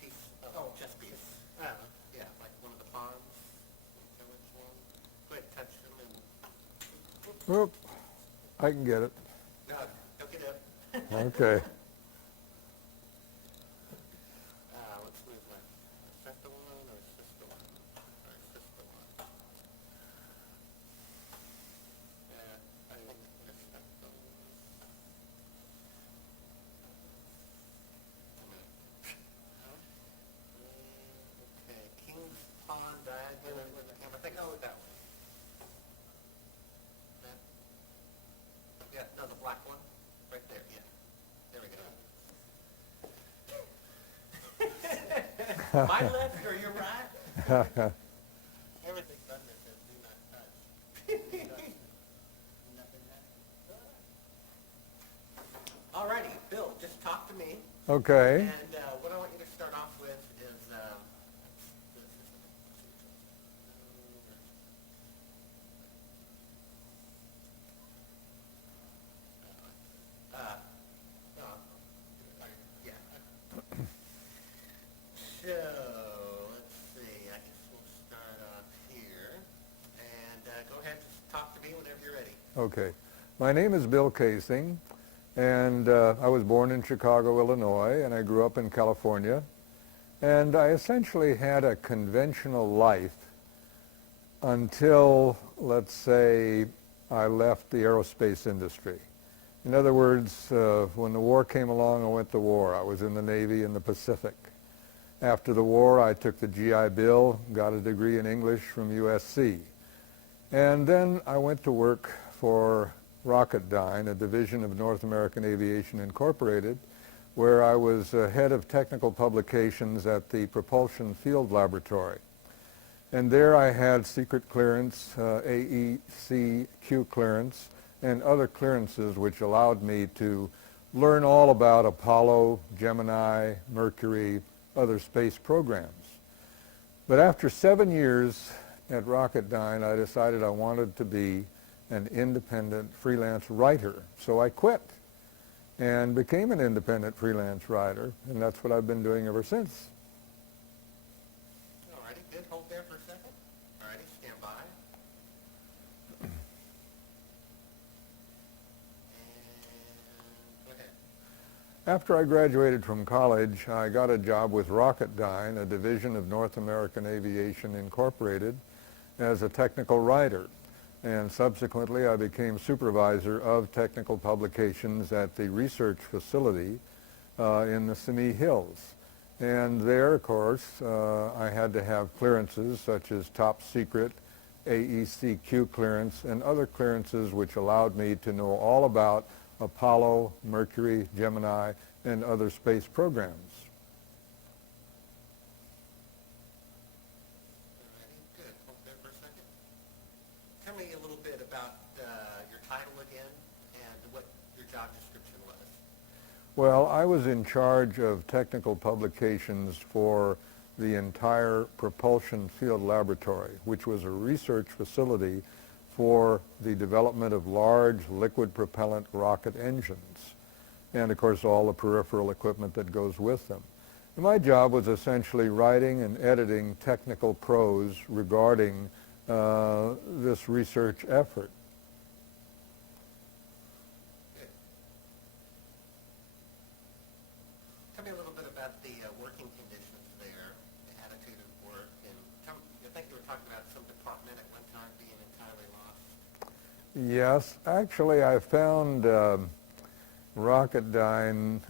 piece of chess piece. Yeah, like one of the pawns. Go ahead, touch them and. Whoop, I can get it. No, don't get up. Okay. Let's move on. Is that the one or is this the one? Or is this the one? I think that's not the one. Okay, King's Pawn Diagonal with the camera. I think that one. That? Yeah, no, the black one. Right there, yeah. There we go. My left or your right? Everything's done that says do not touch. Alrighty, Bill, just talk to me. Okay. And what I want you to start off with is yeah. So, let's see, I guess we'll start off here. And go ahead, just talk to me whenever you're ready. Okay. My name is Bill Kaysing, and I was born in Chicago, Illinois, and I grew up in California. And I essentially had a conventional life until, let's say, I left the aerospace industry. In other words, when the war came along, I went to war. I was in the Navy in the Pacific. After the war, I took the GI Bill, got a degree in English from USC. And then I went to work for Rocketdyne, a division of North American Aviation Incorporated, where I was head of technical publications at the Propulsion Field Laboratory. And there I had secret clearance, AEC-Q clearance, and other clearances which allowed me to learn all about Apollo, Gemini, Mercury, other space programs. But after 7 years at Rocketdyne, I decided I wanted to be an independent freelance writer. So I quit and became an independent freelance writer, and that's what I've been doing ever since. Alrighty, good. Hold there for a second. Alrighty, stand by. And go ahead. After I graduated from college, I got a job with Rocketdyne, a division of North American Aviation Incorporated, as a technical writer. And subsequently, I became supervisor of technical publications at the research facility in the Simi Hills. And there, of course, I had to have clearances such as top secret, AEC-Q clearance, and other clearances which allowed me to know all about Apollo, Mercury, Gemini, and other space programs. Alrighty, good. Hold there for a second. Tell me a little bit about your title again and what your job description was. Well, I was in charge of technical publications for the entire Propulsion Field Laboratory, which was a research facility for the development of large liquid propellant rocket engines, and of course all the peripheral equipment that goes with them. And my job was essentially writing and editing technical prose regarding this research effort. Good. Tell me a little bit about the working conditions there, the attitude of work, and I think you were talking about some department at one time being entirely lost. Yes, actually I found Rocketdyne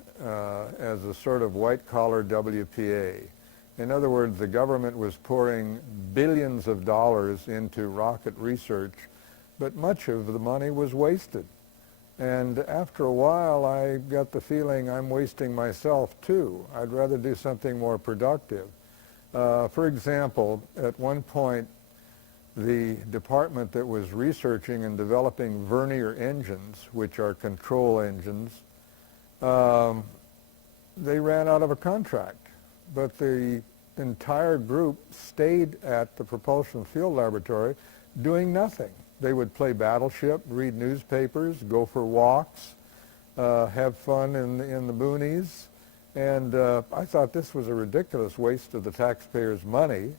as a sort of white-collar WPA. In other words, the government was pouring billions of dollars into rocket research, but much of the money was wasted. And after a while, I got the feeling I'm wasting myself too. I'd rather do something more productive. For example, at one point, the department that was researching and developing vernier engines, which are control engines, they ran out of a contract. But the entire group stayed at the Propulsion Field Laboratory doing nothing. They would play Battleship, read newspapers, go for walks, have fun in the boonies, And I thought this was a ridiculous waste of the taxpayers' money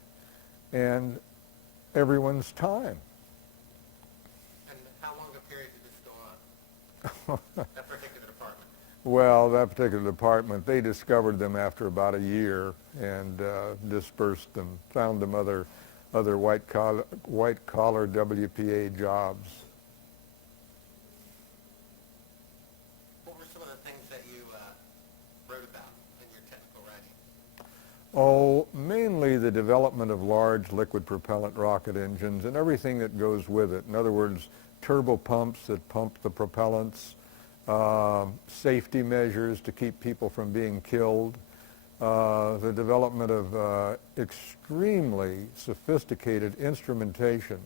and everyone's time. And how long a period did this go on? That particular department? Well, that particular department, they discovered them after about a year and dispersed them, found them other white-collar WPA jobs. What were some of the things that you wrote about in your technical writing? Oh, mainly the development of large liquid propellant rocket engines and everything that goes with it. In other words, turbo pumps that pump the propellants, safety measures to keep people from being killed, the development of extremely sophisticated instrumentation.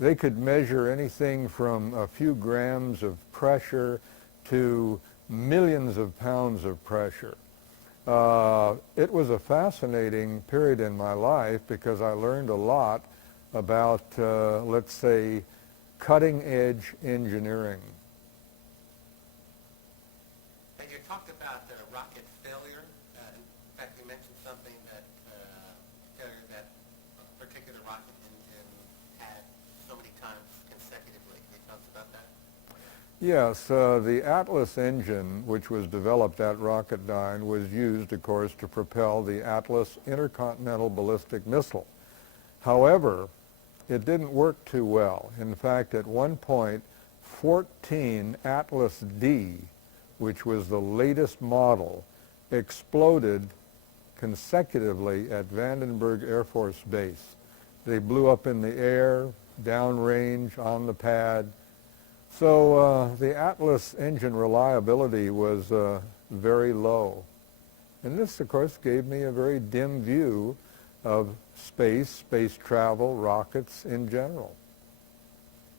They could measure anything from a few grams of pressure to millions of pounds of pressure. It was a fascinating period in my life because I learned a lot about, let's say, cutting-edge engineering. And you talked about rocket failure. In fact, you mentioned something that failure that a particular rocket engine had so many times consecutively. Can you tell us about that? Yes, the Atlas engine, which was developed at Rocketdyne, was used, of course, to propel the Atlas intercontinental ballistic missile. However, it didn't work too well. In fact, at one point, 14 Atlas D, which was the latest model, exploded consecutively at Vandenberg Air Force Base. They blew up in the air, downrange, on the pad. So the Atlas engine reliability was very low. And this, of course, gave me a very dim view of space travel, rockets in general.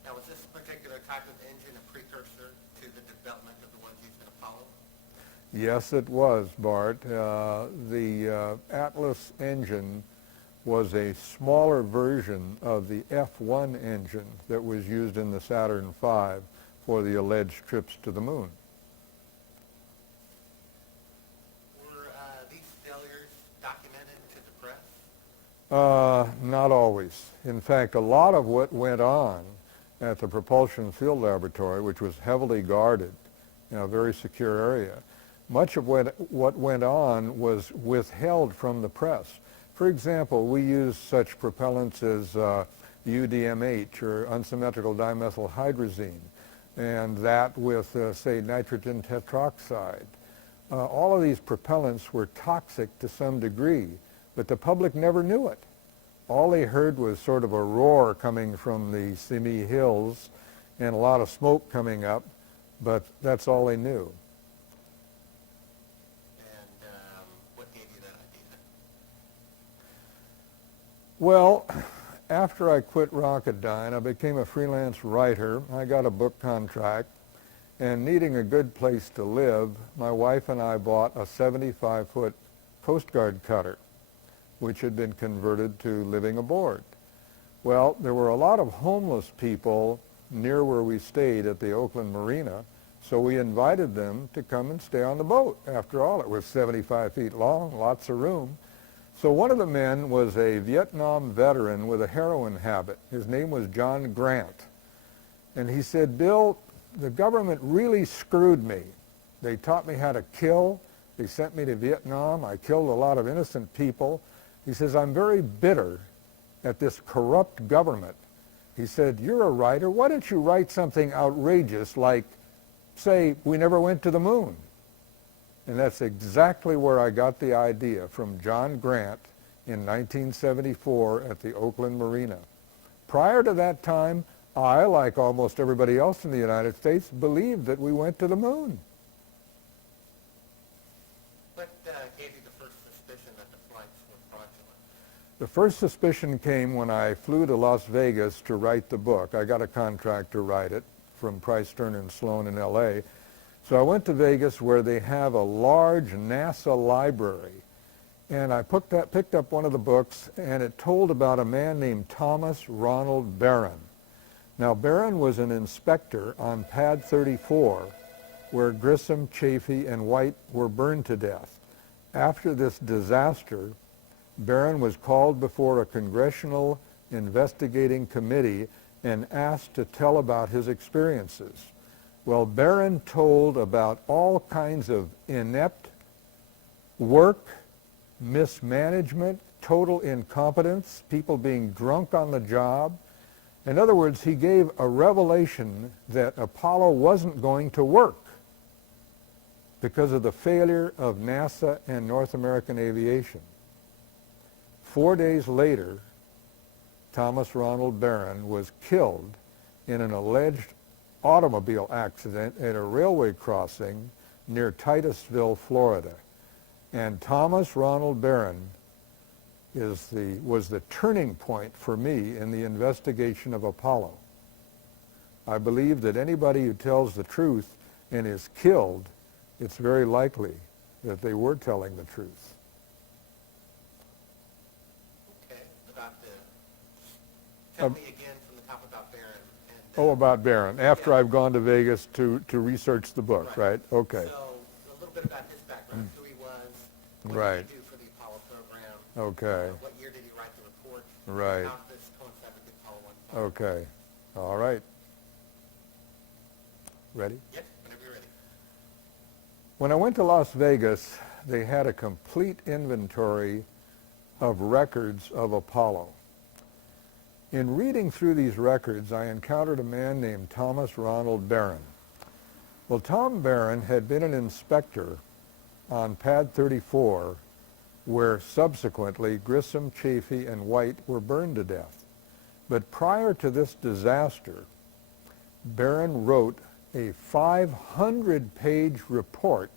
Now, was this particular type of engine a precursor to the development of the ones used in Apollo? Yes, it was, Bart. The Atlas engine was a smaller version of the F-1 engine that was used in the Saturn V for the alleged trips to the moon. Were these failures documented to the press? Not always. In fact, a lot of what went on at the Propulsion Field Laboratory, which was heavily guarded in a very secure area, much of what went on was withheld from the press. For example, we use such propellants as UDMH, or unsymmetrical dimethylhydrazine, and that with, say, nitrogen tetroxide. All of these propellants were toxic to some degree, but the public never knew it. All they heard was sort of a roar coming from the Simi Hills and a lot of smoke coming up, but that's all they knew. What gave you that idea? Well, after I quit Rocketdyne, I became a freelance writer. I got a book contract, and needing a good place to live, my wife and I bought a 75-foot Coast Guard cutter, which had been converted to living aboard. Well, there were a lot of homeless people near where we stayed at the Oakland Marina, so we invited them to come and stay on the boat. After all, it was 75 feet long, lots of room. So one of the men was a Vietnam veteran with a heroin habit. His name was John Grant. And he said, "Bill, the government really screwed me. They taught me how to kill. They sent me to Vietnam. I killed a lot of innocent people." He says, "I'm very bitter at this corrupt government." He said, "You're a writer. Why don't you write something outrageous like, say, we never went to the moon?" And that's exactly where I got the idea, from John Grant in 1974 at the Oakland Marina. Prior to that time, I, like almost everybody else in the United States, believed that we went to the moon. What gave you the first suspicion that the flights were fraudulent? The first suspicion came when I flew to Las Vegas to write the book. I got a contract to write it from Price, Stern and Sloan in L.A., so I went to Vegas where they have a large NASA library, and I picked up one of the books, and it told about a man named Thomas Ronald Barron. Now, Barron was an inspector on Pad 34, where Grissom, Chafee, and White were burned to death. After this disaster, Barron was called before a congressional investigating committee and asked to tell about his experiences. Well, Barron told about all kinds of inept work, mismanagement, total incompetence, people being drunk on the job. In other words, he gave a revelation that Apollo wasn't going to work because of the failure of NASA and North American aviation. 4 days later, Thomas Ronald Barron was killed in an alleged automobile accident at a railway crossing near Titusville, Florida. And Thomas Ronald Barron was the turning point for me in the investigation of Apollo. I believe that anybody who tells the truth and is killed, it's very likely that they were telling the truth. Okay, tell me again from the top about Barron. About Barron, after I've gone to Vegas to research the book, right? Okay. So, a little bit about his background, who he was, what Right. did he do for the Apollo program, Okay. what year did he write the report, Right. how did this coincide with the Apollo 1? Okay. All right. Ready? Yes, whenever you're ready. When I went to Las Vegas, they had a complete inventory of records of Apollo. In reading through these records, I encountered a man named Thomas Ronald Barron. Well, Tom Barron had been an inspector on Pad 34, where subsequently Grissom, Chafee, and White were burned to death. But prior to this disaster, Barron wrote a 500-page report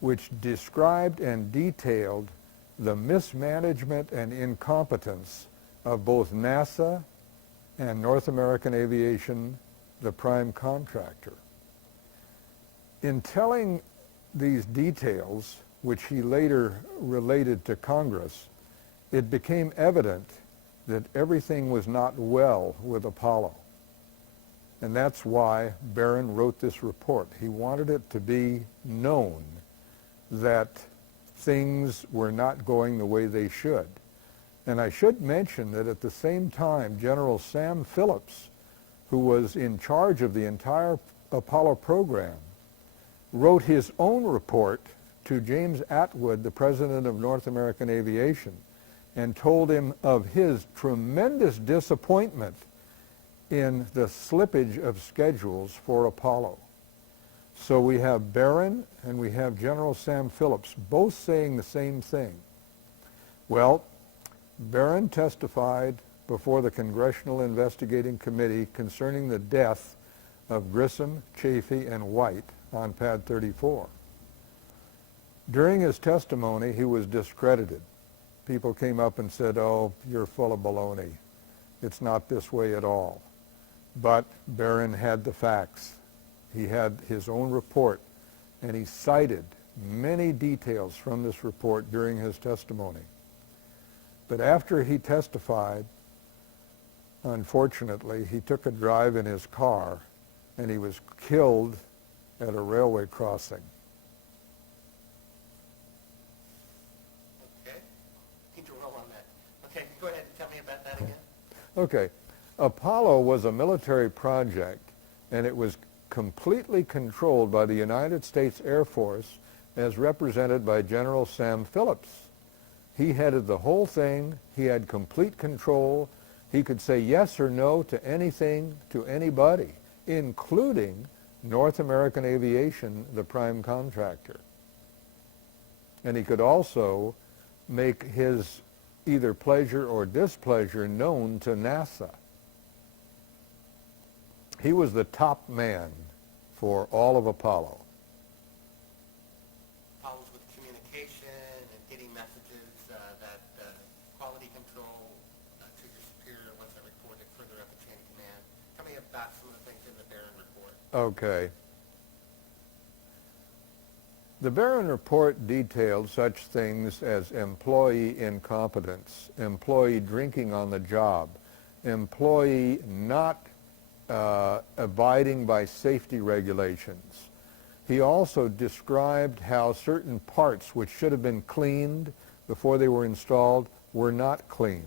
which described and detailed the mismanagement and incompetence of both NASA and North American Aviation, the prime contractor. In telling these details, which he later related to Congress, it became evident that everything was not well with Apollo. And that's why Barron wrote this report. He wanted it to be known that things were not going the way they should. And I should mention that at the same time, General Sam Phillips, who was in charge of the entire Apollo program, wrote his own report to James Atwood, the president of North American Aviation, and told him of his tremendous disappointment in the slippage of schedules for Apollo. So we have Barron and we have General Sam Phillips both saying the same thing. Well, Barron testified before the Congressional Investigating Committee concerning the death of Grissom, Chafee, and White on Pad 34. During his testimony, he was discredited. People came up and said, "Oh, you're full of baloney. It's not this way at all." But Barron had the facts. He had his own report, and he cited many details from this report during his testimony. But after he testified, unfortunately, he took a drive in his car, and he was killed at a railway crossing. Okay. Need to roll on that. Okay, go ahead and tell me about that again. Okay. Apollo was a military project, and it was completely controlled by the United States Air Force as represented by General Sam Phillips. He headed the whole thing. He had complete control. He could say yes or no to anything, to anybody, including North American Aviation, the prime contractor. And he could also make his either pleasure or displeasure known to NASA. He was the top man for all of Apollo. Apollo's with communication and getting messages, that quality control to your superior once that reported further up the chain of command. Tell me about some of the things in the Barron report. Okay. The Barron report detailed such things as employee incompetence, employee drinking on the job, employee not abiding by safety regulations, He also described how certain parts which should have been cleaned before they were installed were not cleaned.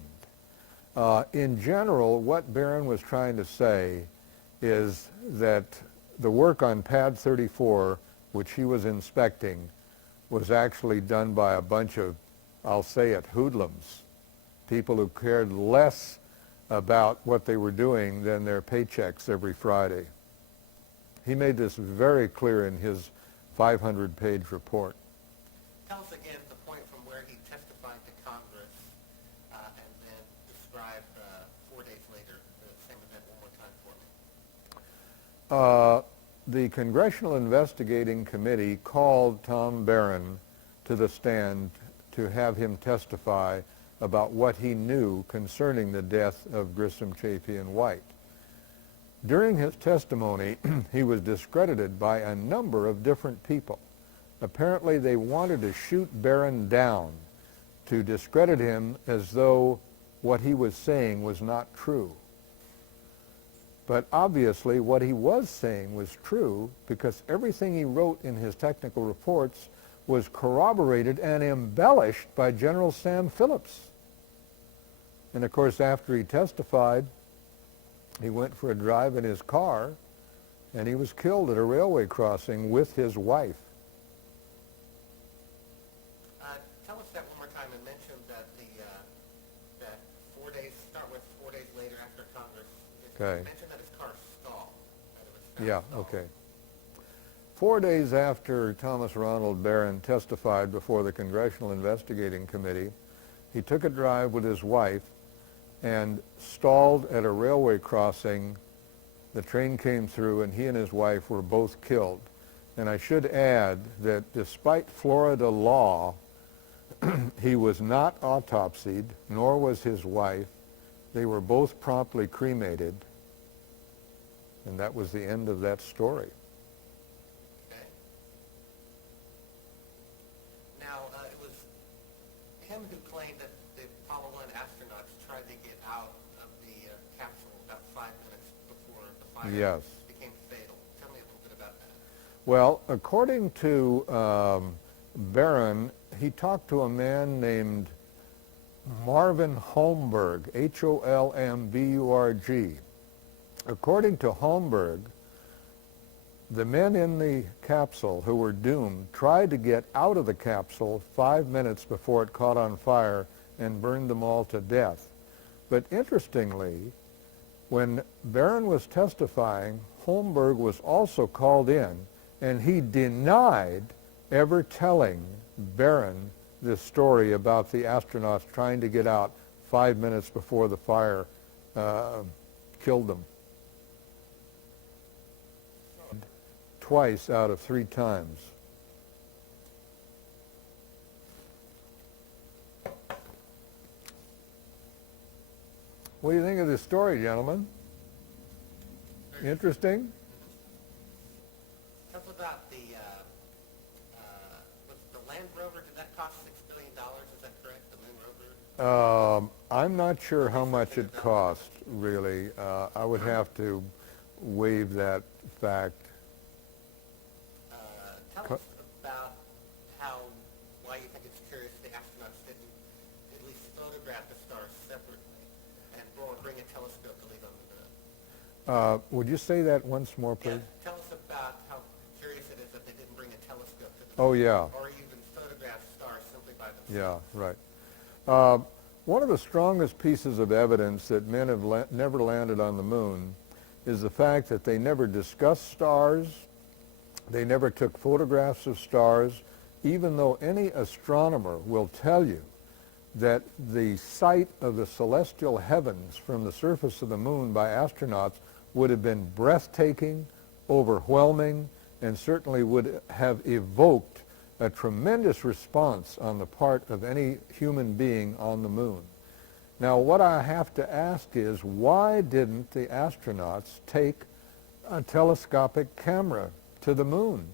In general, what Barron was trying to say is that the work on pad 34, which he was inspecting, was actually done by a bunch of, I'll say it, hoodlums, people who cared less about what they were doing than their paychecks every Friday. He made this very clear in his 500-page report. Tell us again the point from where he testified to Congress and then described 4 days later the same event one more time for me. The Congressional Investigating Committee called Tom Barron to the stand to have him testify about what he knew concerning the death of Grissom, Chafee, and White. During his testimony, he was discredited by a number of different people. Apparently, they wanted to shoot Barron down, to discredit him as though what he was saying was not true. But obviously, what he was saying was true, because everything he wrote in his technical reports was corroborated and embellished by General Sam Phillips. And of course, after he testified, he went for a drive in his car, and he was killed at a railway crossing with his wife. Tell us that one more time and mention that that 4 days, start with 4 days later after Congress. Okay. Mention that his car stalled. That it was found Yeah, stalled. okay. 4 days after Thomas Ronald Barron testified before the Congressional Investigating Committee, he took a drive with his wife and stalled at a railway crossing. The train came through, and he and his wife were both killed. And I should add that despite Florida law, he was not autopsied, nor was his wife. They were both promptly cremated, and that was the end of that story. Okay. Now, it was him who claimed that the Apollo 1 astronauts tried to get out of the capsule about 5 minutes before the fire Yes. became fatal. Tell me a little bit about that. Well, according to Barron, he talked to a man named Marvin Holmberg, Holmburg. According to Holmberg, the men in the capsule who were doomed tried to get out of the capsule 5 minutes before it caught on fire and burned them all to death. But interestingly, when Barron was testifying, Holmberg was also called in, and he denied ever telling Barron this story about the astronauts trying to get out 5 minutes before the fire killed them. Twice out of 3 times. What do you think of this story, gentlemen? Interesting? Tell us about the Land Rover. Did that cost $6 billion? Is that correct? The Land Rover? I'm not sure how much it cost, really. I would have to waive that fact. Tell us about why you think it's curious the astronauts didn't at least photograph the stars separately and bring a telescope to leave on the moon. Would you say that once more, please? Yeah, tell us about how curious it is that they didn't bring a telescope to the Oh, moon. yeah. Or even photograph stars simply by Yeah, themselves. right. One of the strongest pieces of evidence that men have never landed on the moon is the fact that they never discussed stars. They never took photographs of stars, even though any astronomer will tell you that the sight of the celestial heavens from the surface of the moon by astronauts would have been breathtaking, overwhelming, and certainly would have evoked a tremendous response on the part of any human being on the moon. Now, what I have to ask is, why didn't the astronauts take a telescopic camera to the moon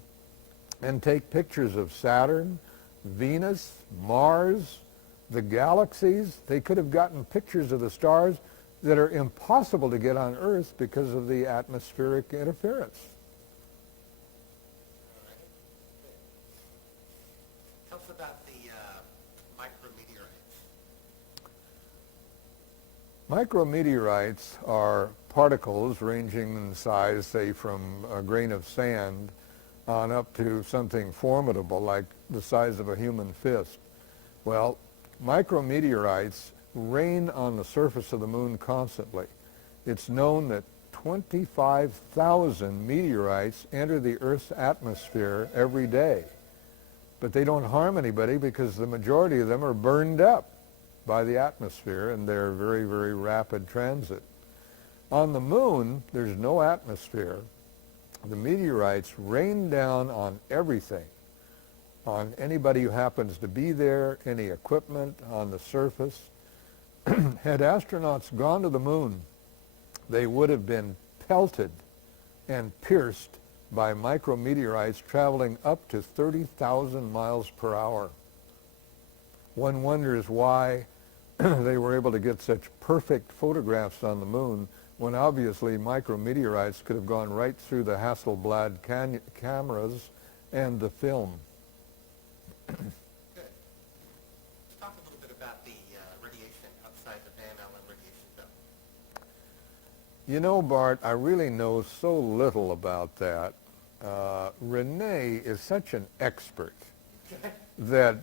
and take pictures of Saturn, Venus, Mars, the galaxies? They could have gotten pictures of the stars that are impossible to get on Earth because of the atmospheric interference. Micrometeorites are particles ranging in size, say, from a grain of sand on up to something formidable like the size of a human fist. Well, micrometeorites rain on the surface of the moon constantly. It's known that 25,000 meteorites enter the Earth's atmosphere every day. But they don't harm anybody because the majority of them are burned up by the atmosphere and their very, very rapid transit. On the moon, there's no atmosphere. The meteorites rain down on everything, on anybody who happens to be there, any equipment on the surface. Had astronauts gone to the moon, they would have been pelted and pierced by micrometeorites traveling up to 30,000 miles per hour. One wonders why they were able to get such perfect photographs on the moon when obviously micrometeorites could have gone right through the Hasselblad cameras and the film. Good. Let's talk a little bit about the radiation outside the Van Allen radiation belt. You know, Bart, I really know so little about that. Rene is such an expert that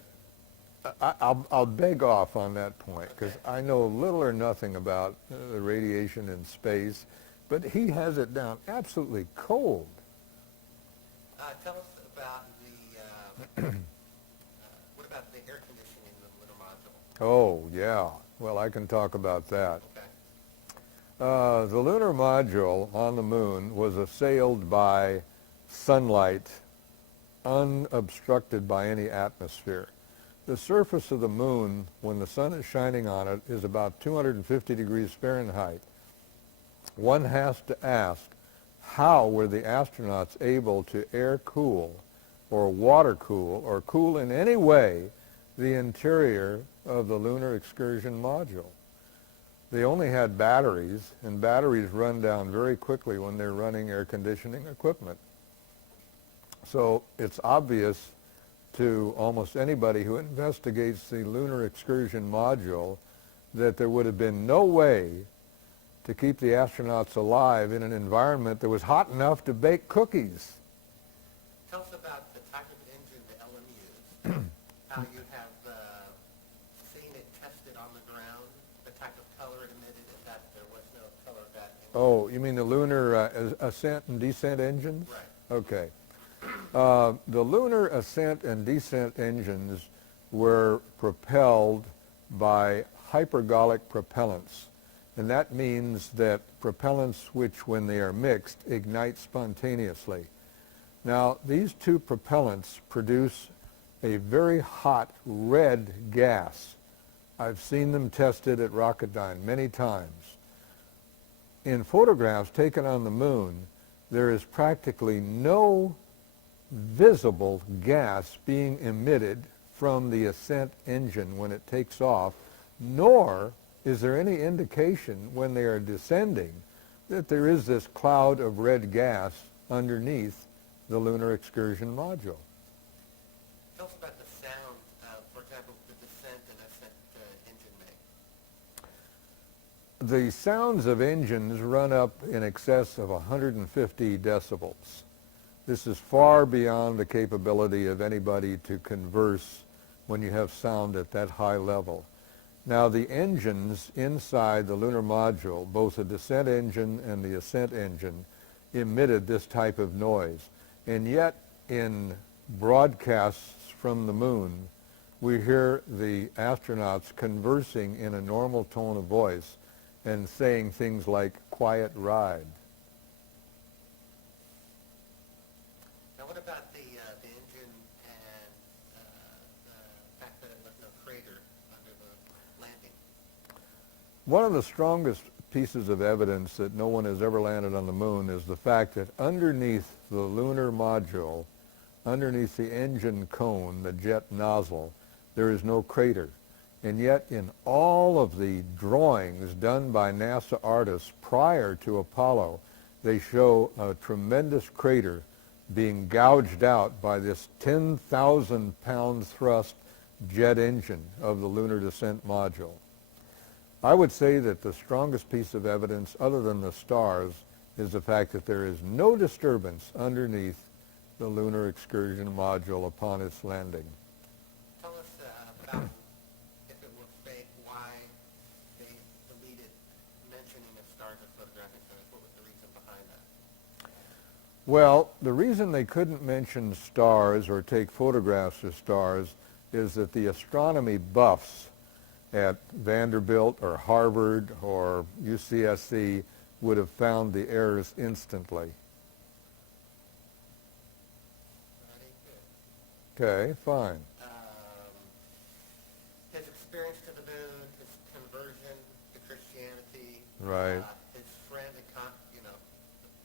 I'll beg off on that point because I know little or nothing about the radiation in space, but he has it down absolutely cold. Tell us about the, what about the air conditioning in the lunar module? Oh, yeah. Well, I can talk about that. Okay. The lunar module on the moon was assailed by sunlight unobstructed by any atmosphere. The surface of the moon, when the sun is shining on it, is about 250 degrees Fahrenheit. One has to ask, how were the astronauts able to air cool or water cool or cool in any way the interior of the lunar excursion module? They only had batteries, and batteries run down very quickly when they're running air conditioning equipment. So it's obvious to almost anybody who investigates the lunar excursion module that there would have been no way to keep the astronauts alive in an environment that was hot enough to bake cookies. Tell us about the type of engine the LM used, how you have seen it tested on the ground, the type of color it emitted, and that there was no color of that engine. Oh, you mean the lunar ascent and descent engines? Right. Okay. The lunar ascent and descent engines were propelled by hypergolic propellants. And that means that propellants which, when they are mixed, ignite spontaneously. Now, these two propellants produce a very hot red gas. I've seen them tested at Rocketdyne many times. In photographs taken on the moon, there is practically no visible gas being emitted from the ascent engine when it takes off, nor is there any indication when they are descending that there is this cloud of red gas underneath the lunar excursion module. Tell us about the sound, for example, the descent and ascent engine make. The sounds of engines run up in excess of 150 decibels. This is far beyond the capability of anybody to converse when you have sound at that high level. Now, the engines inside the lunar module, both the descent engine and the ascent engine, emitted this type of noise. And yet, in broadcasts from the moon, we hear the astronauts conversing in a normal tone of voice and saying things like, "quiet ride." Now, what about the engine and the fact that it left no crater under the landing? One of the strongest pieces of evidence that no one has ever landed on the moon is the fact that underneath the lunar module, underneath the engine cone, the jet nozzle, there is no crater. And yet in all of the drawings done by NASA artists prior to Apollo, they show a tremendous crater being gouged out by this 10,000 pound thrust jet engine of the lunar descent module. I would say that the strongest piece of evidence, other than the stars, is the fact that there is no disturbance underneath the lunar excursion module upon its landing. Tell us about, if it were fake, why they deleted mentioning of stars as photographic signs. What was the reason behind that? Well, the reason they couldn't mention stars or take photographs of stars is that the astronomy buffs at Vanderbilt or Harvard or UCSC would have found the errors instantly. Okay, fine. His experience to the moon, his conversion to Christianity, Right. His friend, the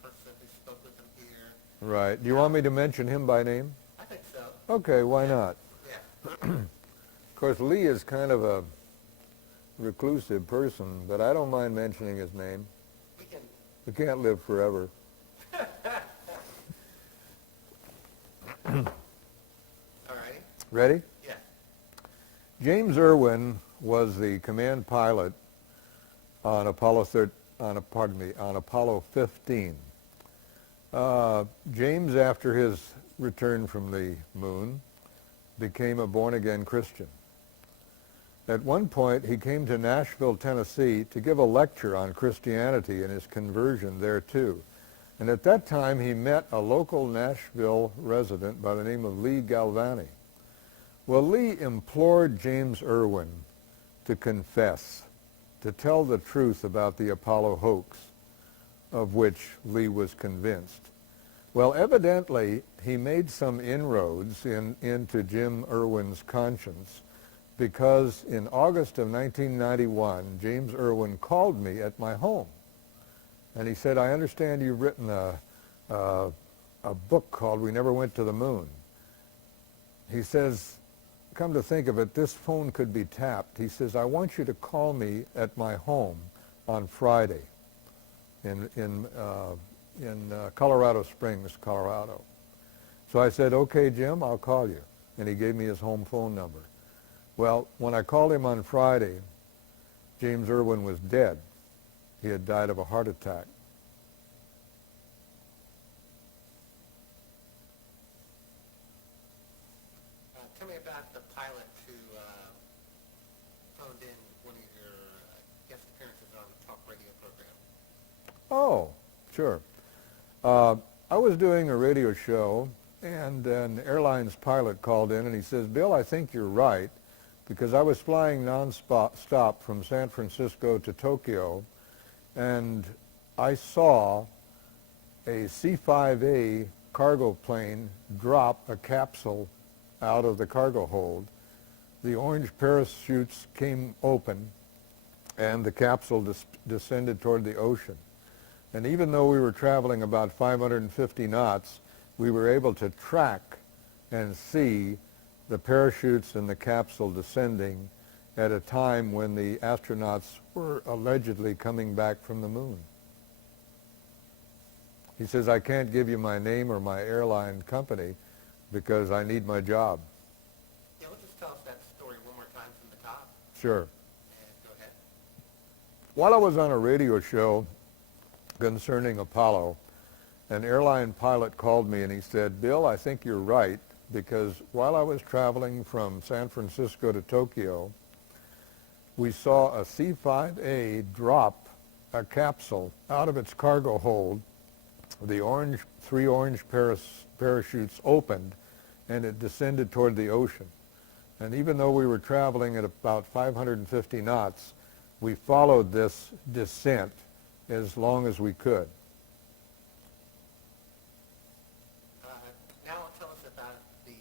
person who spoke with him here. Right. Do you want me to mention him by name? I think so. Okay, why not? Yeah. Of course, Lee is kind of a reclusive person, but I don't mind mentioning his name. We can. We can't live forever. All righty. Ready? Yeah. James Irwin was the command pilot on Apollo 15. James, after his return from the moon, became a born-again Christian. At one point, he came to Nashville, Tennessee, to give a lecture on Christianity and his conversion there, too. And at that time, he met a local Nashville resident by the name of Lee Galvani. Well, Lee implored James Irwin to confess, to tell the truth about the Apollo hoax, of which Lee was convinced. Well, evidently, he made some inroads into Jim Irwin's conscience, because in August of 1991, James Irwin called me at my home. And he said, I understand you've written a book called We Never Went to the Moon. He says, come to think of it, this phone could be tapped. He says, I want you to call me at my home on Friday in Colorado Springs, Colorado. So I said, okay, Jim, I'll call you. And he gave me his home phone number. Well, when I called him on Friday, James Irwin was dead. He had died of a heart attack. Tell me about the pilot who phoned in one of your guest appearances on the talk radio program. Oh, sure. I was doing a radio show, and an airlines pilot called in, and he says, Bill, I think you're right, because I was flying non-stop from San Francisco to Tokyo, and I saw a C-5A cargo plane drop a capsule out of the cargo hold. The orange parachutes came open, and the capsule descended toward the ocean. And even though we were traveling about 550 knots, we were able to track and see the parachutes and the capsule descending at a time when the astronauts were allegedly coming back from the moon. He says, I can't give you my name or my airline company because I need my job. Yeah, let's just tell us that story one more time from the top. Sure. And go ahead. While I was on a radio show concerning Apollo, an airline pilot called me and he said, Bill, I think you're right, because while I was traveling from San Francisco to Tokyo, we saw a C-5A drop a capsule out of its cargo hold. The three orange parachutes opened, and it descended toward the ocean. And even though we were traveling at about 550 knots, we followed this descent as long as we could. Now tell us about the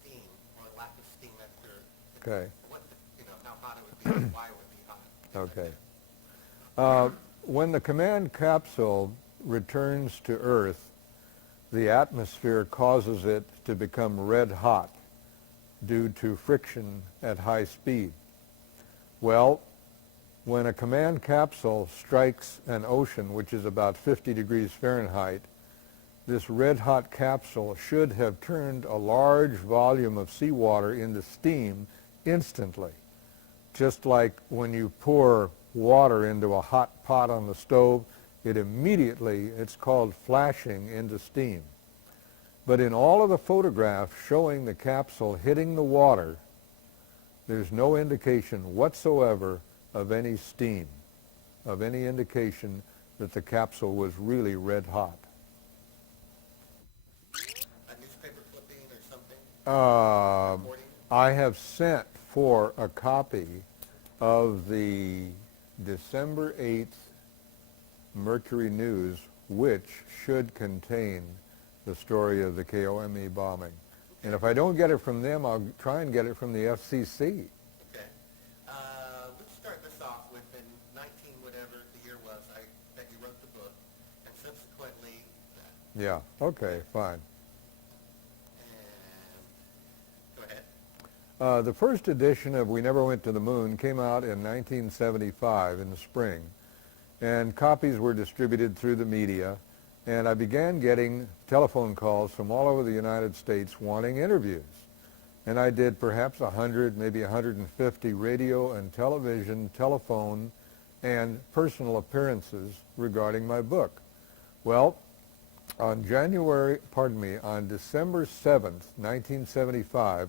steam or lack of steam after. Okay. How hot it would be, and why it would be hot. Okay. When the command capsule returns to Earth, the atmosphere causes it to become red hot due to friction at high speed. Well, when a command capsule strikes an ocean, which is about 50 degrees Fahrenheit, this red hot capsule should have turned a large volume of seawater into steam instantly. Just like when you pour water into a hot pot on the stove, it immediately, it's called flashing into steam. But in all of the photographs showing the capsule hitting the water, there's no indication whatsoever of any steam, of any indication that the capsule was really red hot. A newspaper clipping or something? Reporting? I have sent for a copy of the December 8th Mercury News, which should contain the story of the KOME bombing. And if I don't get it from them, I'll try and get it from the FCC. Okay. Let's start this off with in 19 whatever the year was that you wrote the book, and subsequently... Yeah, okay, fine. And go ahead. The first edition of We Never Went to the Moon came out in 1975 in the spring, and copies were distributed through the media, and I began getting telephone calls from all over the United States wanting interviews. And I did perhaps 100, maybe 150 radio and television, telephone, and personal appearances regarding my book. Well, on December 7th, 1975,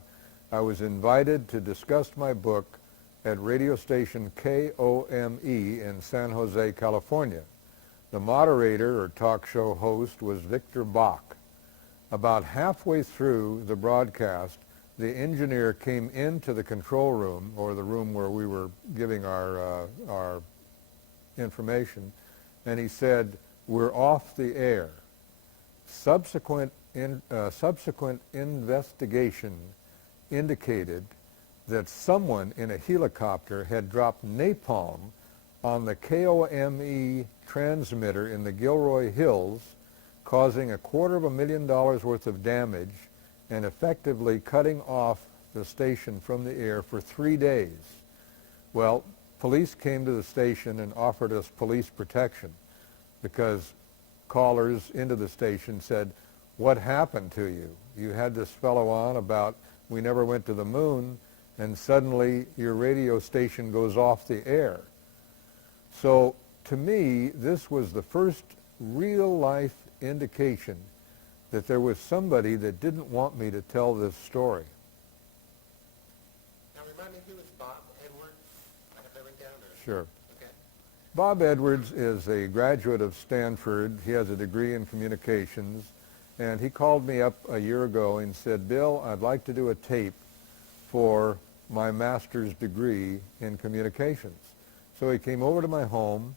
I was invited to discuss my book at radio station KOME in San Jose, California. The moderator or talk show host was Victor Bach. About halfway through the broadcast, the engineer came into the control room, or the room where we were giving our information, and he said, "We're off the air." Subsequent investigation indicated that someone in a helicopter had dropped napalm on the KOME transmitter in the Gilroy Hills, causing $250,000 worth of damage and effectively cutting off the station from the air for 3 days. Well, police came to the station and offered us police protection because callers into the station said, "What happened to you? You had this fellow on about we never went to the moon, and suddenly your radio station goes off the air." So to me, this was the first real-life indication that there was somebody that didn't want me to tell this story. Now remind me, who is Bob Edwards? I have that written down? Or? Sure. Okay. Bob Edwards is a graduate of Stanford. He has a degree in communications. And he called me up a year ago and said, "Bill, I'd like to do a tape for my master's degree in communications." So he came over to my home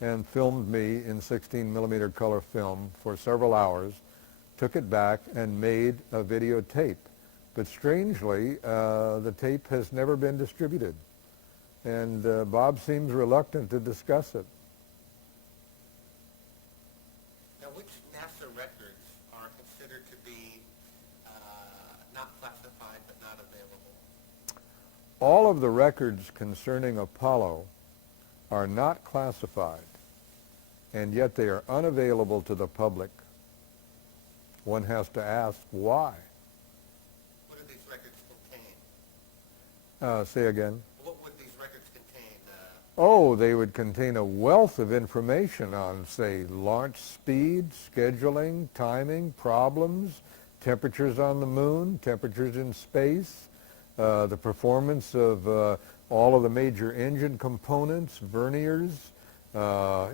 and filmed me in 16 millimeter color film for several hours, took it back and made a videotape. But strangely, the tape has never been distributed. And Bob seems reluctant to discuss it. Now, which NASA records are considered to be not classified but not available? All of the records concerning Apollo are not classified, and yet they are unavailable to the public. One has to ask why. What do these records contain? Say again. What would these records contain? Oh, they would contain a wealth of information on, say, launch speed, scheduling, timing, problems, temperatures on the moon, temperatures in space, the performance of all of the major engine components, verniers,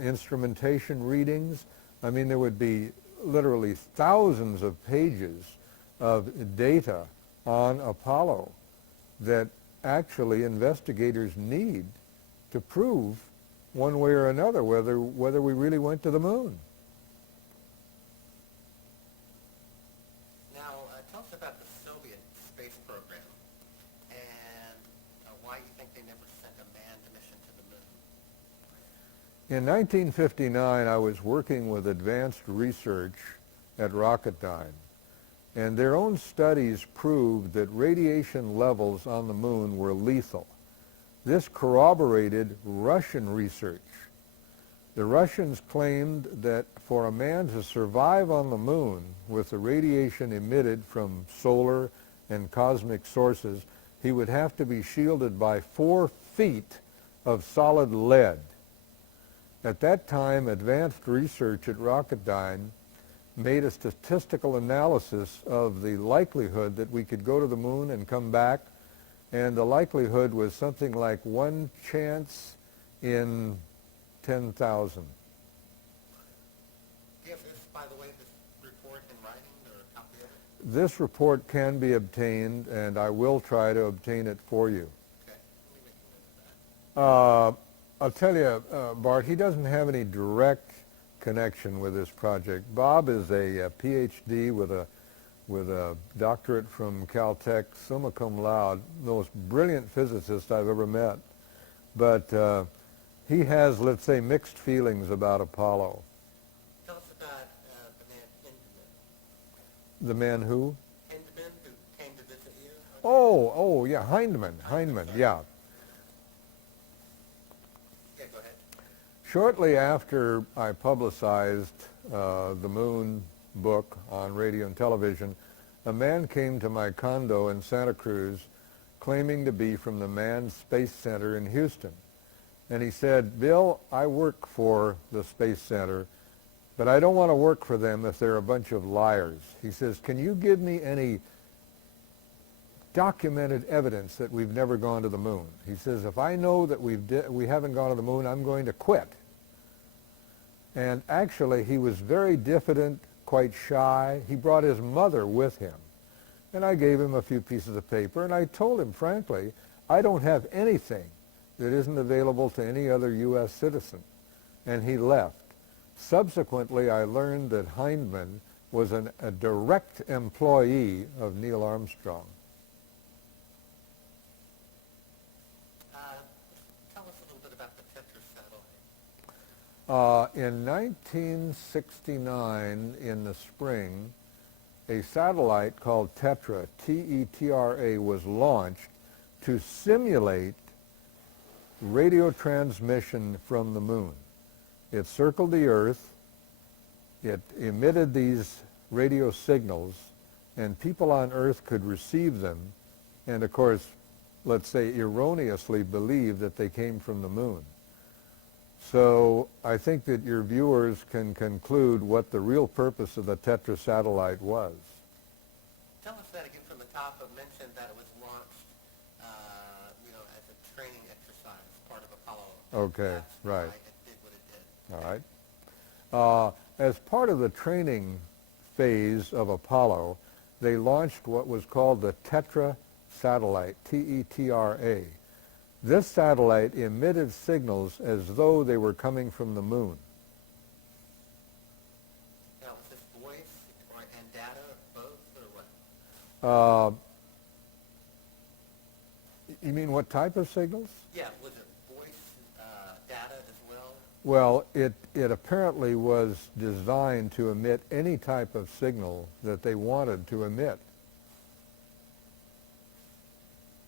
instrumentation readings. I mean, there would be literally thousands of pages of data on Apollo that actually investigators need to prove one way or another whether we really went to the moon. Now, tell us about the Soviet space program and why you think they never sent a manned mission to the moon. In 1959, I was working with advanced research at Rocketdyne, and their own studies proved that radiation levels on the moon were lethal. This corroborated Russian research. The Russians claimed that for a man to survive on the moon with the radiation emitted from solar and cosmic sources, he would have to be shielded by 4 feet of solid lead. At that time, advanced research at Rocketdyne made a statistical analysis of the likelihood that we could go to the moon and come back, and the likelihood was something like 1 chance in 10,000. Do you have this, by the way, this report in writing or a copy of it? This report can be obtained, and I will try to obtain it for you. Okay. Let me make a note of that. I'll tell you, Bart, he doesn't have any direct connection with this project. Bob is a PhD with a doctorate from Caltech, summa cum laude, the most brilliant physicist I've ever met. But he has, let's say, mixed feelings about Apollo. Tell us about the man Hindman. The man who? Hindman, who came to visit you? Oh, yeah, Hindman, yeah. Yeah, go ahead. Shortly after I publicized the Moon book on radio and television, a man came to my condo in Santa Cruz claiming to be from the Manned Space Center in Houston. And he said, Bill, I work for the Space Center, but I don't want to work for them if they're a bunch of liars. He says, can you give me any documented evidence that we've never gone to the moon? He says, if I know that we haven't gone to the moon, I'm going to quit. And actually, he was very diffident, quite shy. He brought his mother with him. And I gave him a few pieces of paper, and I told him, frankly, I don't have anything that isn't available to any other U.S. citizen. And he left. Subsequently, I learned that Hindman was a direct employee of Neil Armstrong. Tell us a little bit about the Tetra satellite. In 1969, in the spring, a satellite called Tetra, T-E-T-R-A, was launched to simulate radio transmission from the moon. It circled the Earth, it emitted these radio signals, and people on Earth could receive them, and of course, let's say erroneously believe that they came from the moon. So I think that your viewers can conclude what the real purpose of the Tetra satellite was. Tell us that again from the top. I mentioned that it was launched, as a training exercise, part of Apollo. Okay, That's right. why it did what it did. All right. As part of the training phase of Apollo, they launched what was called the Tetra satellite, T-E-T-R-A. This satellite emitted signals as though they were coming from the moon. Now, was this voice and data, both, or what? You mean what type of signals? Yeah, was it voice, data as well? Well, it apparently was designed to emit any type of signal that they wanted to emit.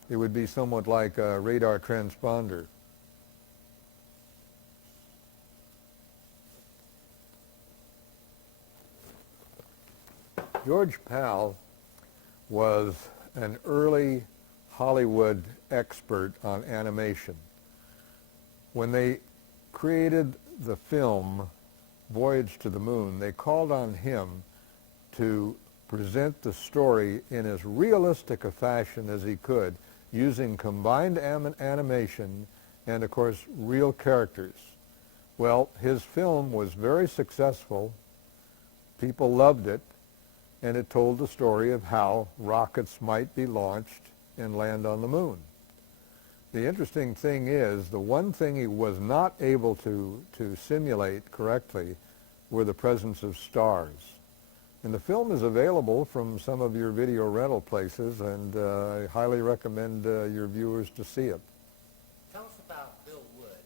It would be somewhat like a radar transponder. George Pal was an early Hollywood expert on animation. When they created the film Voyage to the Moon, they called on him to present the story in as realistic a fashion as he could, using combined animation and, of course, real characters. Well, his film was very successful. People loved it, and it told the story of how rockets might be launched and land on the moon. The interesting thing is, the one thing he was not able to simulate correctly were the presence of stars. And the film is available from some of your video rental places, and I highly recommend your viewers to see it. Tell us about Bill Wood,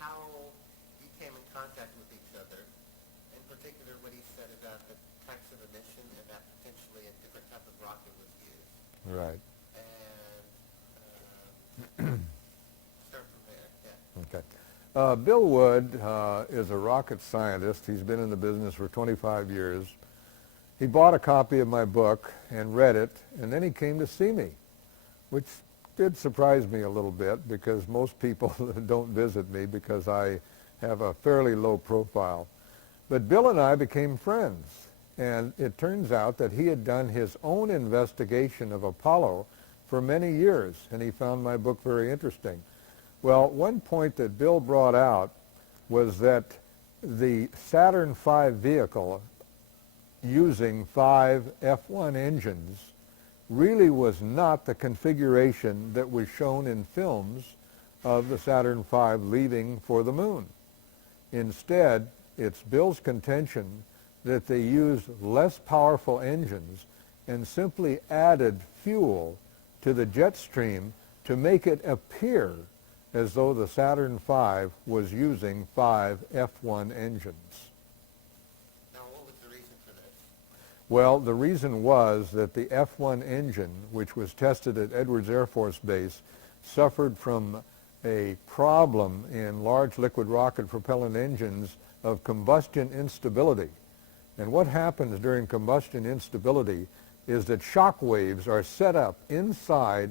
how you came in contact with each other, in particular what he said about the types of emission and that potentially a different type of rocket was used. Right. And start from there, yeah. Okay. Bill Wood is a rocket scientist. He's been in the business for 25 years. He bought a copy of my book and read it, and then he came to see me, which did surprise me a little bit because most people don't visit me because I have a fairly low profile. But Bill and I became friends, and it turns out that he had done his own investigation of Apollo for many years, and he found my book very interesting. Well, one point that Bill brought out was that the Saturn V vehicle using 5 F1 engines really was not the configuration that was shown in films of the Saturn V leaving for the moon. Instead, it's Bill's contention that they used less powerful engines and simply added fuel to the jet stream to make it appear as though the Saturn V was using 5 F1 engines. Now, what was the reason for this? Well, the reason was that the F1 engine, which was tested at Edwards Air Force Base, suffered from a problem in large liquid rocket propellant engines of combustion instability. And what happens during combustion instability is that shock waves are set up inside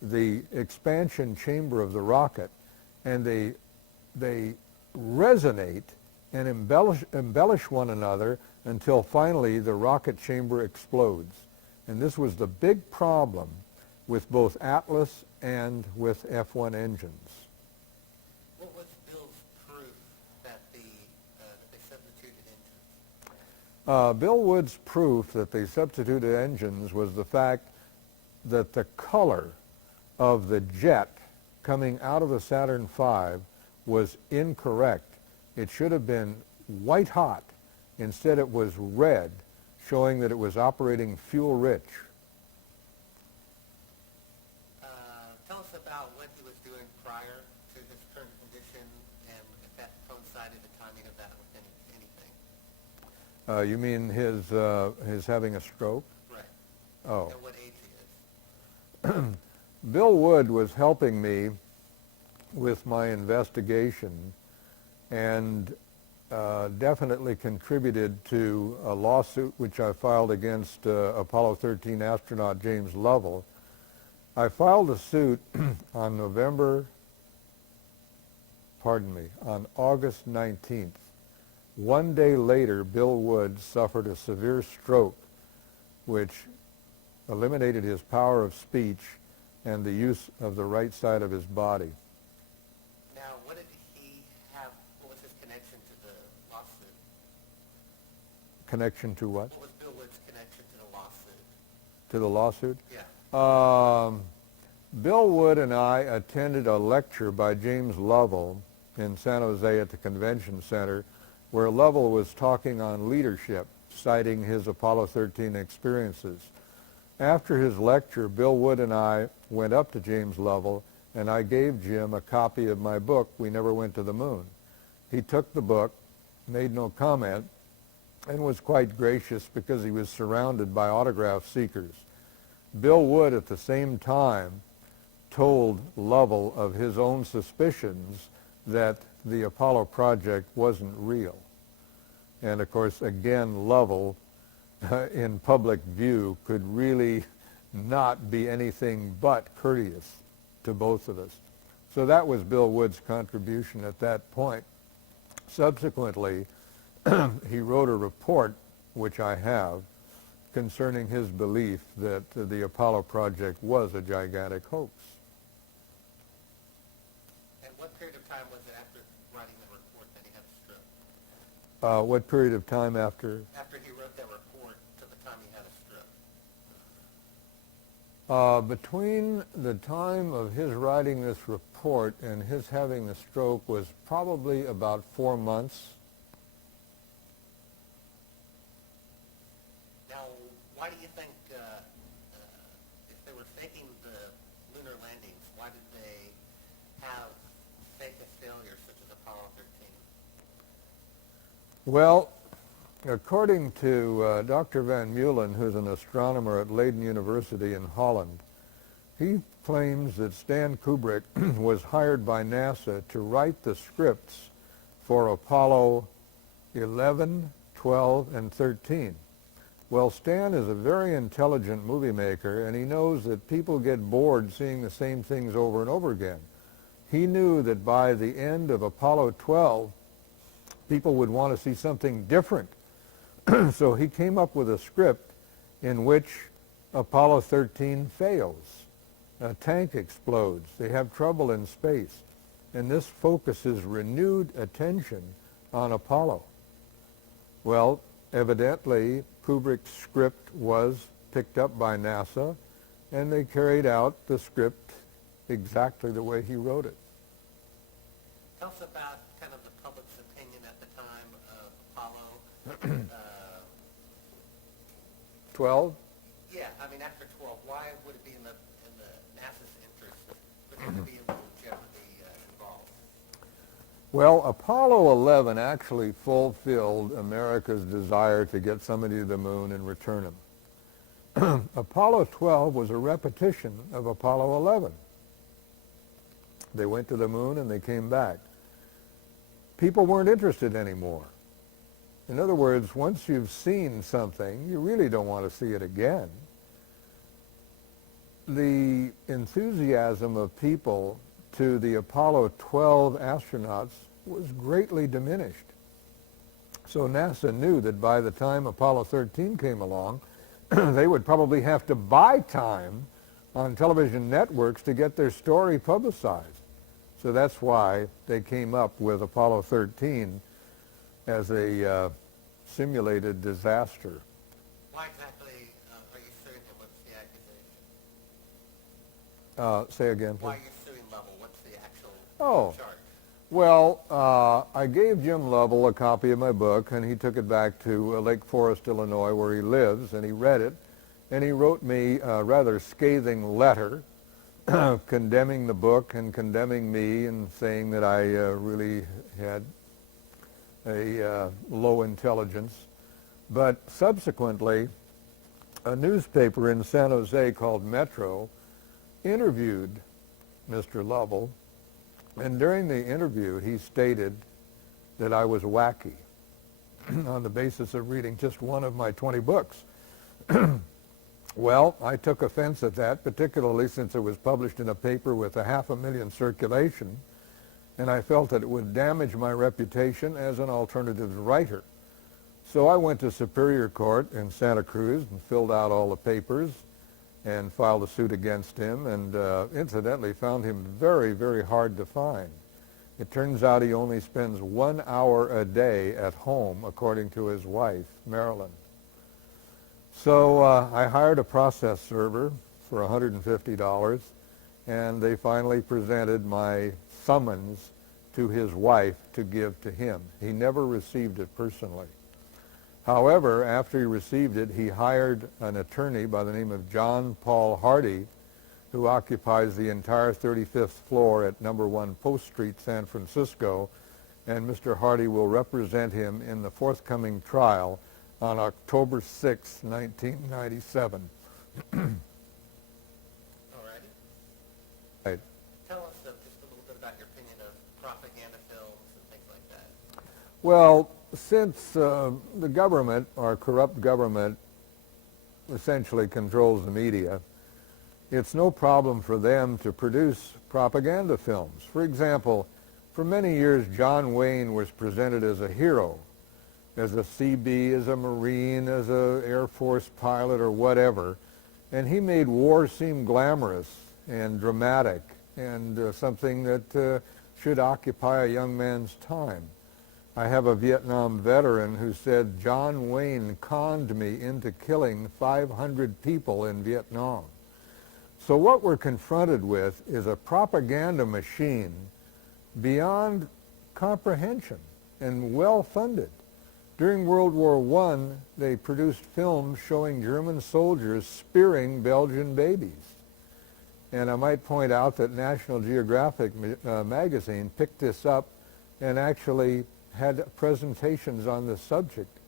the expansion chamber of the rocket, and they resonate and embellish one another until finally the rocket chamber explodes. And this was the big problem with both Atlas and with F1 engines. What was Bill's proof that they substituted engines? Bill Wood's proof that they substituted engines was the fact that the color of the jet coming out of the Saturn V was incorrect. It should have been white hot. Instead, it was red, showing that it was operating fuel rich. Tell us about what he was doing prior to his current condition, and if that coincided the timing of that with anything. You mean his having a stroke? Right. Oh. And what age he is. Bill Wood was helping me with my investigation and definitely contributed to a lawsuit which I filed against Apollo 13 astronaut James Lovell. I filed a suit on on August 19th. One day later, Bill Wood suffered a severe stroke which eliminated his power of speech and the use of the right side of his body. Now, what did he have, what was his connection to the lawsuit? Connection to what? What was Bill Wood's connection to the lawsuit? To the lawsuit? Yeah. Bill Wood and I attended a lecture by James Lovell in San Jose at the Convention Center where Lovell was talking on leadership, citing his Apollo 13 experiences. After his lecture, Bill Wood and I went up to James Lovell, and I gave Jim a copy of my book, We Never Went to the Moon. He took the book, made no comment, and was quite gracious because he was surrounded by autograph seekers. Bill Wood, at the same time, told Lovell of his own suspicions that the Apollo project wasn't real. And of course, again, Lovell, in public view, could really not be anything but courteous to both of us. So that was Bill Wood's contribution at that point. Subsequently, he wrote a report, which I have, concerning his belief that the Apollo project was a gigantic hoax. And what period of time was it after writing the report that he had a stroke? What period of time after? After he wrote that report to the time he had a stroke. Between the time of his writing this report and his having the stroke was probably about 4 months. Now, why do you think, if they were faking the lunar landings, why did they have fake a failure such as Apollo 13? Well, according to Dr. Van Meulen, who's an astronomer at Leiden University in Holland, he claims that Stan Kubrick was hired by NASA to write the scripts for Apollo 11, 12, and 13. Well, Stan is a very intelligent movie maker, and he knows that people get bored seeing the same things over and over again. He knew that by the end of Apollo 12, people would want to see something different. So he came up with a script in which Apollo 13 fails. A tank explodes. They have trouble in space. And this focuses renewed attention on Apollo. Well, evidently, Kubrick's script was picked up by NASA, and they carried out the script exactly the way he wrote it. Tell us about kind of the public's opinion at the time of Apollo. 12? Yeah, I mean after 12, why would it be in the NASA's interest for them to be able to generally involved? Well, Apollo 11 actually fulfilled America's desire to get somebody to the moon and return him. Apollo 12 was a repetition of Apollo 11. They went to the moon and they came back. People weren't interested anymore. In other words, once you've seen something, you really don't want to see it again. The enthusiasm of people to the Apollo 12 astronauts was greatly diminished. So NASA knew that by the time Apollo 13 came along, they would probably have to buy time on television networks to get their story publicized. So that's why they came up with Apollo 13 as a simulated disaster. Why exactly are you suing him? What's the accusation? Say again, please. Why are you suing Lovell? What's the actual charge? Well, I gave Jim Lovell a copy of my book, and he took it back to Lake Forest, Illinois, where he lives, and he read it, and he wrote me a rather scathing letter condemning the book and condemning me and saying that I really had a low intelligence. But subsequently, a newspaper in San Jose called Metro interviewed Mr. Lovell, and during the interview he stated that I was wacky on the basis of reading just one of my 20 books. Well, I took offense at that, particularly since it was published in a paper with 500,000 circulation, and I felt that it would damage my reputation as an alternative writer. So I went to Superior Court in Santa Cruz and filled out all the papers and filed a suit against him, and incidentally found him very, very hard to find. It turns out he only spends 1 hour a day at home, according to his wife, Marilyn. So I hired a process server for $150, and they finally presented my summons to his wife to give to him. He never received it personally. However, after he received it, he hired an attorney by the name of John Paul Hardy, who occupies the entire 35th floor at number 1 Post Street, San Francisco, and Mr. Hardy will represent him in the forthcoming trial on October 6, 1997. All righty. Right. Tell us just a little bit about your opinion of propaganda films and things like that. Well, since the government, our corrupt government, essentially controls the media, it's no problem for them to produce propaganda films. For example, for many years, John Wayne was presented as a hero, as a CB, as a Marine, as an Air Force pilot or whatever, and he made war seem glamorous and dramatic and something that should occupy a young man's time. I have a Vietnam veteran who said, John Wayne conned me into killing 500 people in Vietnam. So what we're confronted with is a propaganda machine beyond comprehension and well-funded. During World War I, they produced films showing German soldiers spearing Belgian babies. And I might point out that National Geographic magazine picked this up and actually had presentations on this subject.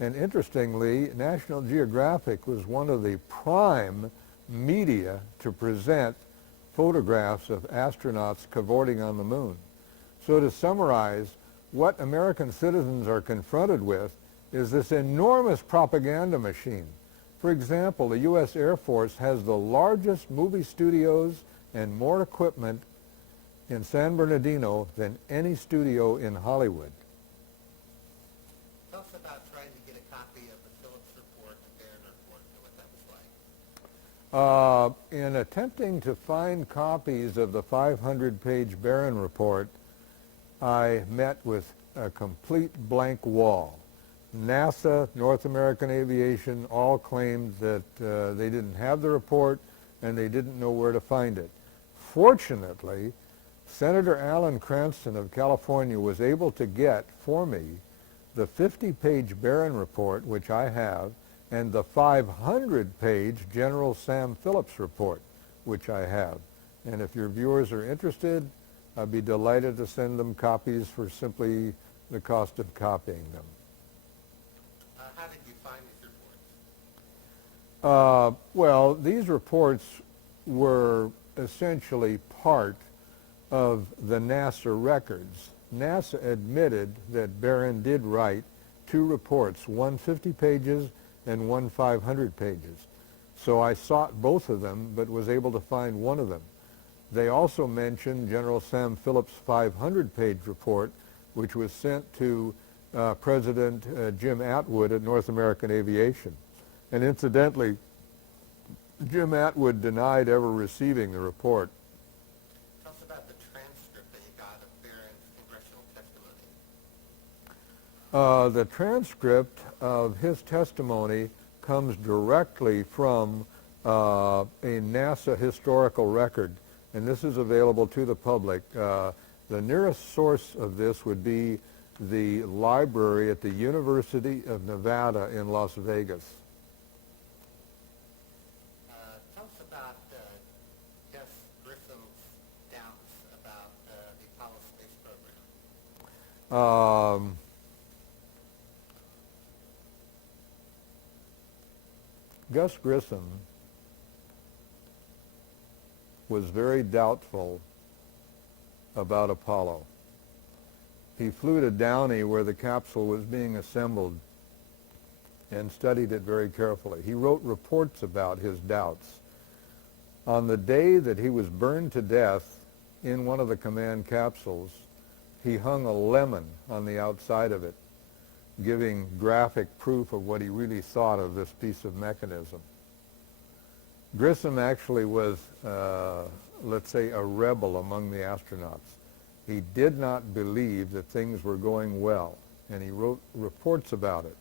And interestingly, National Geographic was one of the prime media to present photographs of astronauts cavorting on the moon. So to summarize, what American citizens are confronted with is this enormous propaganda machine. For example, the U.S. Air Force has the largest movie studios and more equipment in San Bernardino than any studio in Hollywood. Tell us about trying to get a copy of the Phillips report and Barron report and what that was like. In attempting to find copies of the 500-page Barron report, I met with a complete blank wall. NASA, North American Aviation all claimed that they didn't have the report and they didn't know where to find it. Fortunately, Senator Alan Cranston of California was able to get for me the 50-page Barron report, which I have, and the 500-page General Sam Phillips report, which I have. And if your viewers are interested, I'd be delighted to send them copies for simply the cost of copying them. How did you find these reports? Well, these reports were essentially part of the NASA records. NASA admitted that Barron did write two reports, one 50 pages and one 500 pages. So I sought both of them, but was able to find one of them. They also mentioned General Sam Phillips' 500-page report, which was sent to President Jim Atwood at North American Aviation. And incidentally, Jim Atwood denied ever receiving the report. Tell us about the transcript that you got of Barron's congressional testimony. The transcript of his testimony comes directly from a NASA historical record, and this is available to the public. The nearest source of this would be the library at the University of Nevada in Las Vegas. Tell us about Gus Grissom's doubts about the Apollo space program. Gus Grissom was very doubtful about Apollo. He flew to Downey where the capsule was being assembled and studied it very carefully. He wrote reports about his doubts. On the day that he was burned to death in one of the command capsules, he hung a lemon on the outside of it, giving graphic proof of what he really thought of this piece of mechanism. Grissom actually was, let's say, a rebel among the astronauts. He did not believe that things were going well, and he wrote reports about it.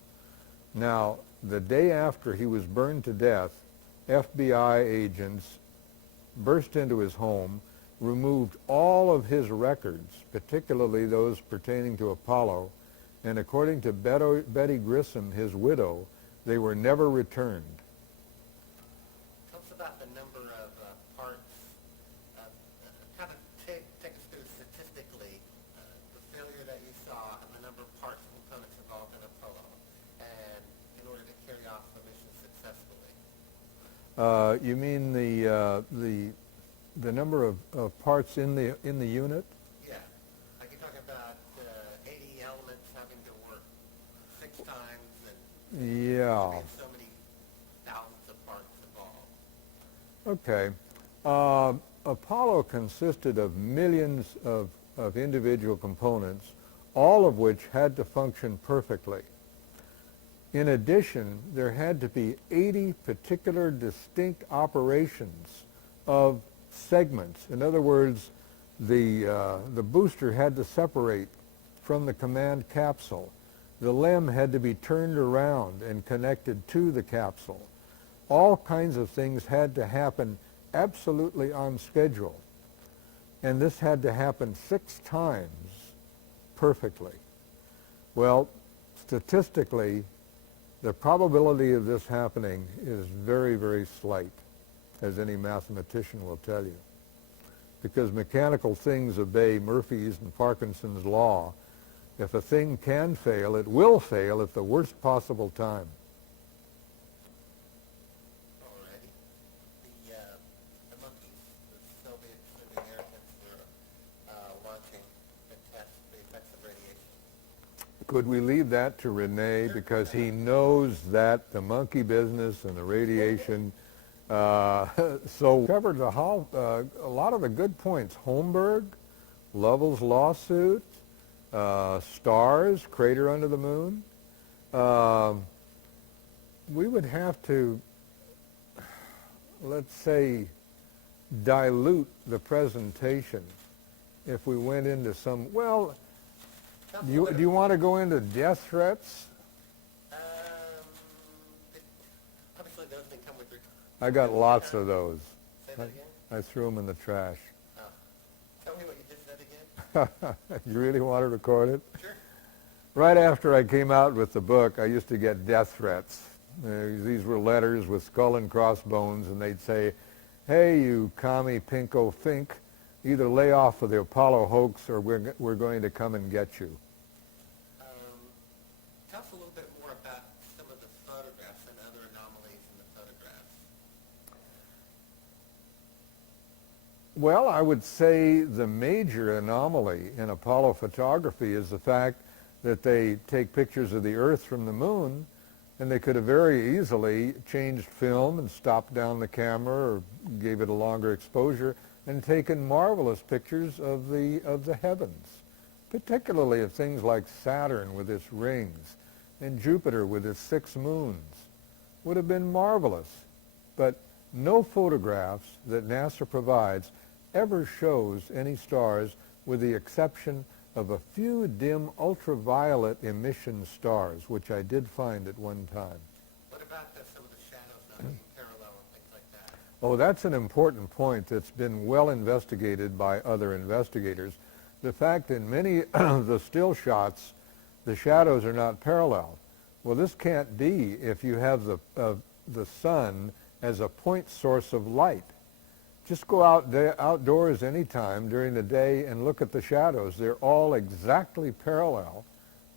Now, the day after he was burned to death, FBI agents burst into his home, removed all of his records, particularly those pertaining to Apollo, and according to Betty Grissom, his widow, they were never returned. Tell us about the number of parts. Kind of take us through statistically the failure that you saw and the number of parts and components involved in Apollo, and in order to carry off the mission successfully. You mean the number of parts in the unit? Yeah, like you're talking about 80 elements having to work 6 times, and Yeah. so many thousands of parts involved. Okay. Apollo consisted of millions of individual components, all of which had to function perfectly. In addition, there had to be 80 particular distinct operations of segments. In other words, the booster had to separate from the command capsule. The LEM had to be turned around and connected to the capsule. All kinds of things had to happen absolutely on schedule. And this had to happen 6 times perfectly. Well, statistically, the probability of this happening is very, very slight, as any mathematician will tell you. Because mechanical things obey Murphy's and Parkinson's law. If a thing can fail, it will fail at the worst possible time. Alrighty. The monkeys, the Soviets and the Americans were launching the test, the effects of radiation. Could we leave that to Rene, because he knows that the monkey business and the radiation. So covered a lot of the good points. Holmberg, Lovell's lawsuit, stars, crater under the moon. We would have to, let's say, dilute the presentation if we went into some, well, do you want to go into death threats? Obviously those didn't come with your... I got lots of those. Say that again? I threw them in the trash. Oh. Tell me what you just said again. You really want to record it? Sure. Right after I came out with the book, I used to get death threats. These were letters with skull and crossbones, and they'd say, "Hey, you commie pinko fink, either lay off of the Apollo hoax or we're going to come and get you." Tell us a little bit more about some of the photographs and other anomalies in the photographs. Well, I would say the major anomaly in Apollo photography is the fact that they take pictures of the Earth from the moon, and they could have very easily changed film and stopped down the camera or gave it a longer exposure and taken marvelous pictures of the heavens, particularly of things like Saturn with its rings and Jupiter with its 6 moons. Would have been marvelous. But no photographs that NASA provides ever shows any stars, with the exception of a few dim ultraviolet emission stars, which I did find at one time. What about some of the shadows not being parallel and things like that? Oh, that's an important point that's been well investigated by other investigators. The fact in many of the still shots, the shadows are not parallel. Well, this can't be if you have the sun as a point source of light. Just go outdoors anytime during the day and look at the shadows. They're all exactly parallel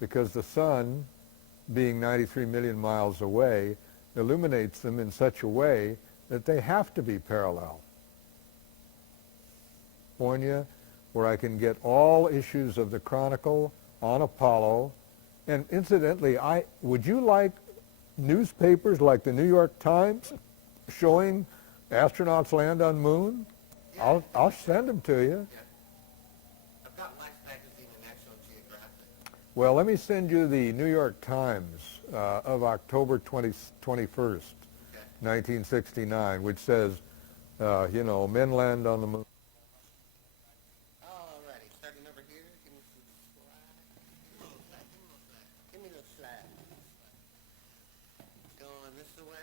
because the sun, being 93 million miles away, illuminates them in such a way that they have to be parallel. California, where I can get all issues of the Chronicle on Apollo. And incidentally, would you like newspapers like the New York Times showing astronauts land on moon? Yeah. I'll send them to you. Yeah. I've got Life magazine and National Geographic. Well, let me send you the New York Times of October 21st, Okay. 1969, which says, men land on the moon. Alrighty, starting over here. Give me some slides. Give me those slides. Going this way.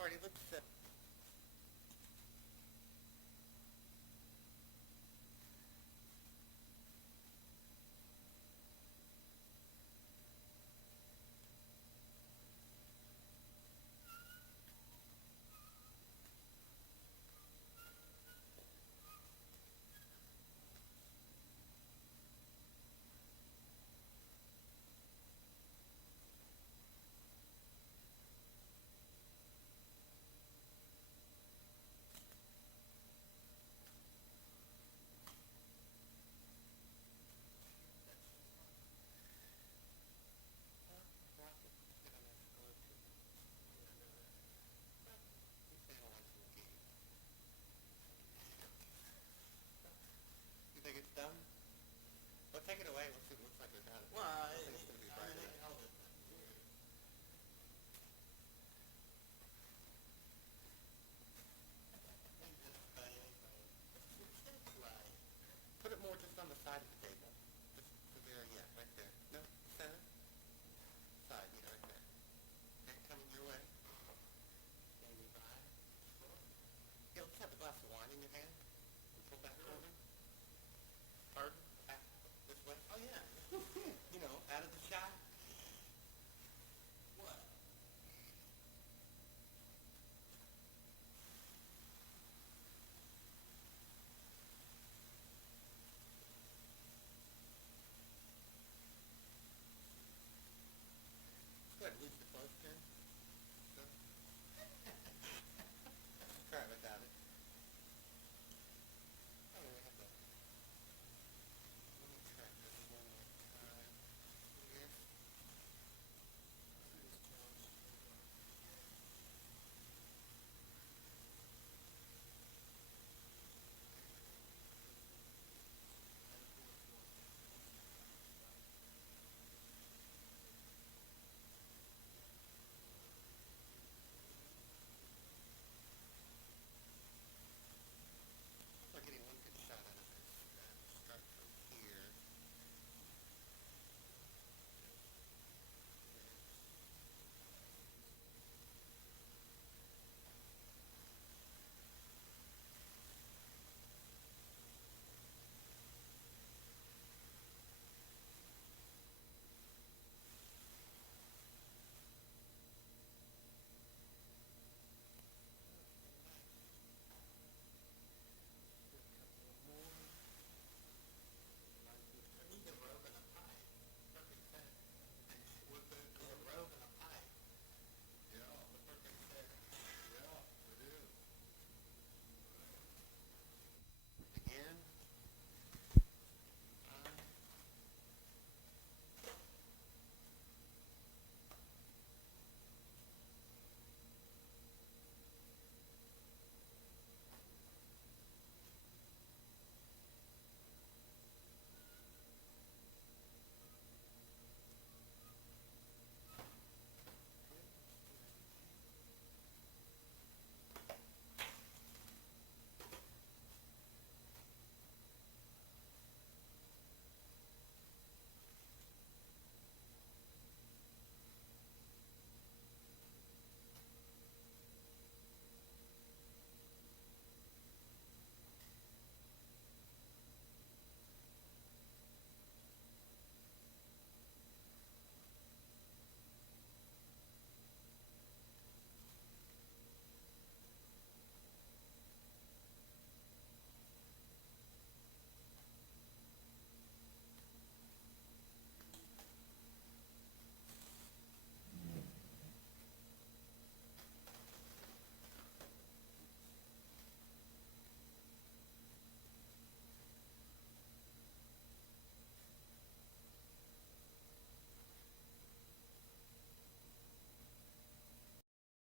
Alrighty, let's